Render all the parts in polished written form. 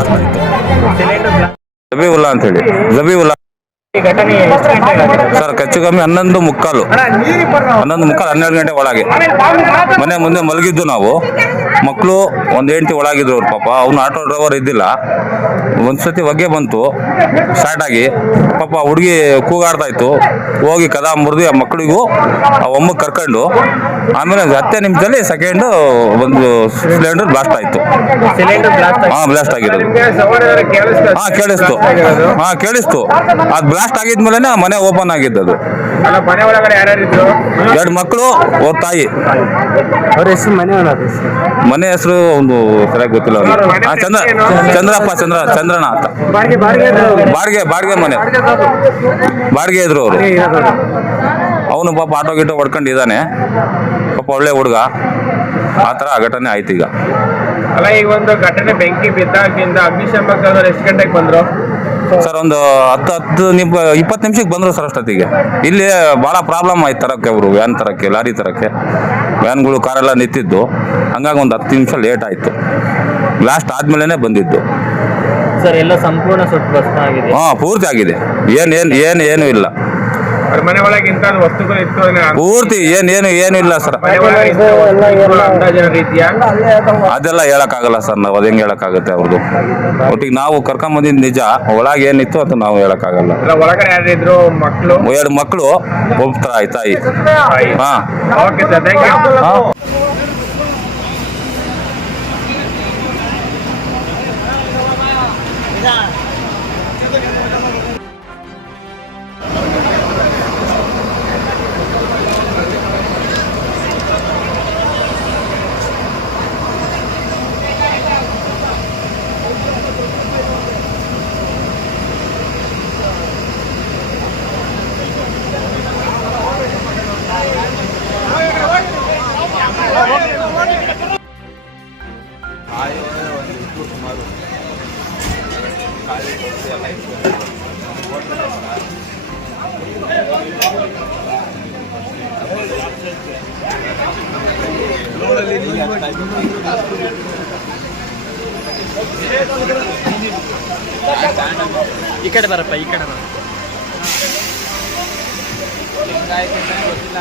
Blast ಆಯಿತು. Cylinder blast. Jabiulla ಅಂತೇಳಿ, ಜಬೀವುಲ್ಲಾ ಈ ಘಟನೆ ಎಷ್ಟು ಗಂಟೆಗೆ ಆಗಿದೆ? ಸರ್. ಹೆಚ್ಚು ಕಮ್ಮಿ 11:15, 12 ಗಂಟೆ ಒಳಗೆ. ಮನೆ ಮುಂದೆ ಮಲಗಿದ್ದು ನಾವು, ಮಕ್ಕಳು ಒಂದು ಹೆಂಡತಿ ಒಳಗಿದ್ರು. ಅವ್ರು ಪಾಪ ಅವ್ನು ಆಟೋ ಡ್ರೈವರ್ ಇದ್ದಿಲ್ಲ. ಒಂದ್ಸತಿ ಹೊಗೆ ಬಂತು ಸ್ಟಾರ್ಟ್ ಆಗಿ, ಪಾಪ ಹುಡುಗಿ ಕೂಗಾಡ್ತಾ ಇತ್ತು. ಹೋಗಿ ಕದ ಮುರಿದು ಆ ಮಕ್ಕಳಿಗೂ ಆ ಒಮ್ಮಗೆ ಕರ್ಕೊಂಡು ಆಮೇಲೆ 10 ನಿಮಿಷದಲ್ಲಿ ಸೆಕೆಂಡು ಒಂದು ಸಿಲಿಂಡರ್ ಬ್ಲಾಸ್ಟ್ ಆಯಿತು. ಸಿಲಿಂಡರ್ ಬ್ಲಾಸ್ಟ್ ಆಗಿದೆ. ಬ್ಲಾಸ್ಟ್ ಆಗಿರೋದು. ಕೇಳಿಸ್ತು. ಅದು ಬ್ಲಾಸ್ಟ್ ಆಗಿದ್ಮೇಲೆ ಮನೆ ಓಪನ್ ಆಗಿದ್ದದು. ಮನೆ ಒಳಗಡೆ ಯಾರ್ಯಾರಿದ್ರು? 2 ಮಕ್ಕಳು, ಅವ್ರ ತಾಯಿ. ಅವ್ರ ಹೆಸರು ಮನೆ ಹೆಸರು ಒಂದು ಸರಿಯಾಗಿ ಗೊತ್ತಿಲ್ಲ ಅವ್ರಿಗೆ. ಚಂದ್ರಣ್ಣ ಅಂತ. ಬಾಡಿಗೆ ಮನೆ, ಬಾಡಿಗೆ ಇದ್ರು ಅವರು. ಅವನು ಪಾಪ ಆಟೋ ಗಿಟೋ ಹೊಡ್ಕೊಂಡಿದ್ದಾನೆ, ಪಾಪ ಒಳ್ಳೆ ಹುಡುಗ. ಆ ಥರ ಘಟನೆ ಆಯ್ತು ಈಗ. ಅಲ್ಲ, ಈಗ ಒಂದು ಘಟನೆ ಬೆಂಕಿ ಬಿದ್ದಾಗಿಂದ ಅಗ್ನಿಶಾಮಕ ಎಷ್ಟು ಗಂಟೆಗೆ ಬಂದ್ರು ಸರ್? ಒಂದು 20 ನಿಮಿಷಕ್ಕೆ ಬಂದರು ಸರ್. ಅಷ್ಟೊತ್ತಿಗೆ ಇಲ್ಲಿ ಭಾಳ ಪ್ರಾಬ್ಲಮ್ ಆಯ್ತು ತರಕ್ಕೆ. ಅವರು ವ್ಯಾನ್ ತರಕ್ಕೆ, ಲಾರಿ ತರಕ್ಕೆ, ವ್ಯಾನ್ಗಳು ಕಾರೆಲ್ಲ ನಿಂತಿದ್ದು. ಹಂಗಾಗಿ ಒಂದು 10 ನಿಮಿಷ ಲೇಟ್ ಆಯಿತು. ಬ್ಲಾಸ್ಟ್ ಆದ್ಮೇಲೆ ಬಂದಿದ್ದು ಸರ್. ಎಲ್ಲ ಸಂಪೂರ್ಣ ಸುಟ್ಟು ಭಸ್ಮ ಆಗಿದೆ. ಪೂರ್ತಿ ಆಗಿದೆ. ಏನು ಇಲ್ಲ. ಮನೆ ಒಳಗೆ ಇಂಥ ವಸ್ತುಗಳು ಇತ್ತು ಪೂರ್ತಿ ಏನು ಇಲ್ಲ ಸರ್. ಅಂದಾಜಿನ ರೀತಿಯ ಅದೆಲ್ಲ ಹೇಳಕ್ಕಾಗಲ್ಲ ಸರ್. ನಾವು ಅದು ಹೆಂಗೆ ಹೇಳಕ್ಕಾಗುತ್ತೆ ಅವ್ರದ್ದು? ಒಟ್ಟಿಗೆ ನಾವು ಕರ್ಕೊಂಬಂದಿದ್ದು ನಿಜ, ಒಳಗೆ ಏನಿತ್ತು ಅದು ನಾವು ಹೇಳಕ್ಕಾಗಲ್ಲ. ಒಳಗಡೆ ಯಾರಿದ್ರು? ಮಕ್ಕಳು, 2 ಮಕ್ಕಳು, ಒಬ್ಬ ತಾಯಿ. Okay sir, thank you. ಈ ಕಡೆ ಬರಪ್ಪ, ಈ ಕಡೆ ಬರ. ಗೊತ್ತಿಲ್ಲ,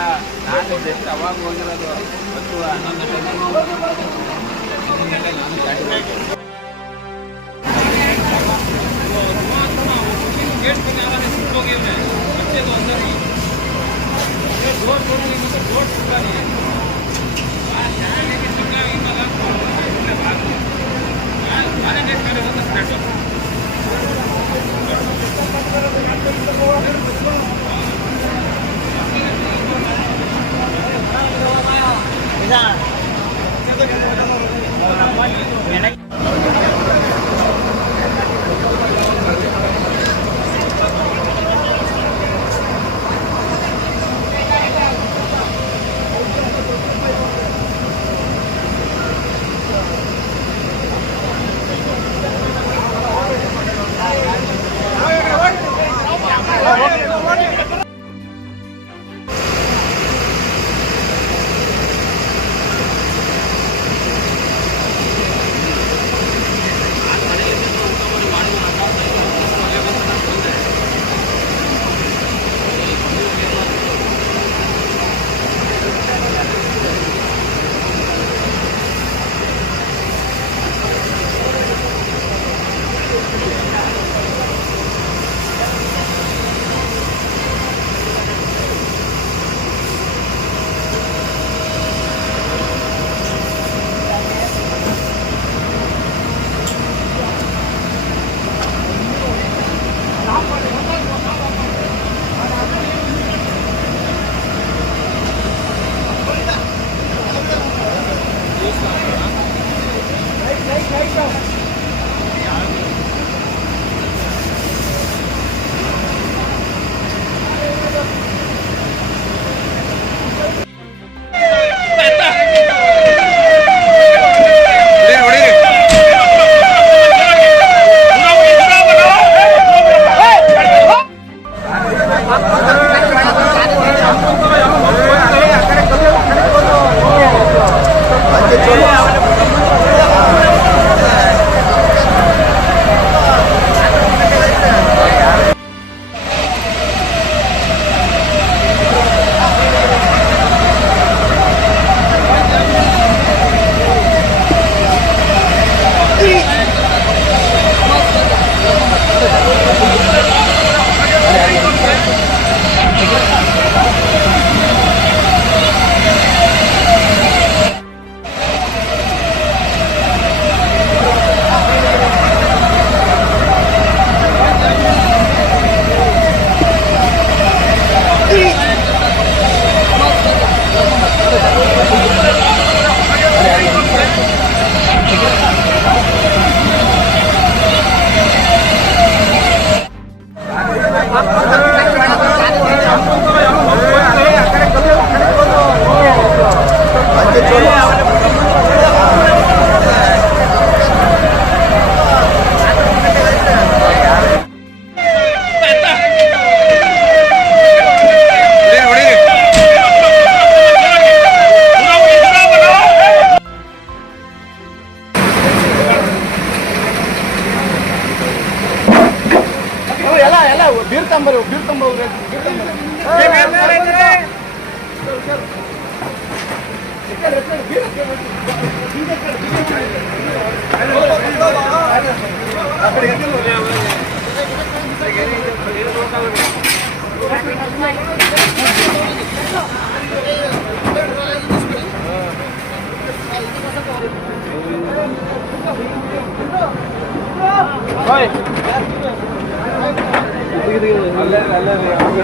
ನಾನು ಜಸ್ಟ್ ಅವಾಗ ಹೋಗಿರೋದು 11.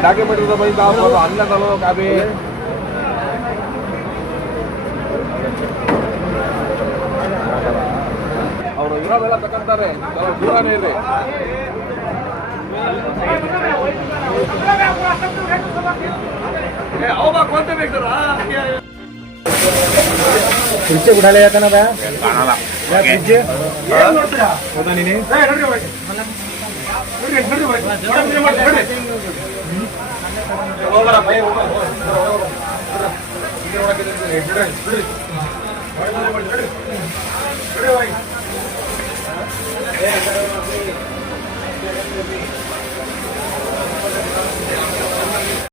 ಡಾಕ್ಯುಮೆಂಟ್ ಅನ್ನ ಕಾಬಿ ಅವರು ಇರೋದೆಲ್ಲ ತಗೊಂತಾರೆ ದೂರನೇ ಇರ್ರಿ. ಫ್ರಿಡ್ಜ್ ಬಿಡಲ್ಲ ಯಾಕನದ ಕಾಣಲ್ಲ. ಫ್ರಿಡ್ಜ್ ಹೌದಾ ನೀನು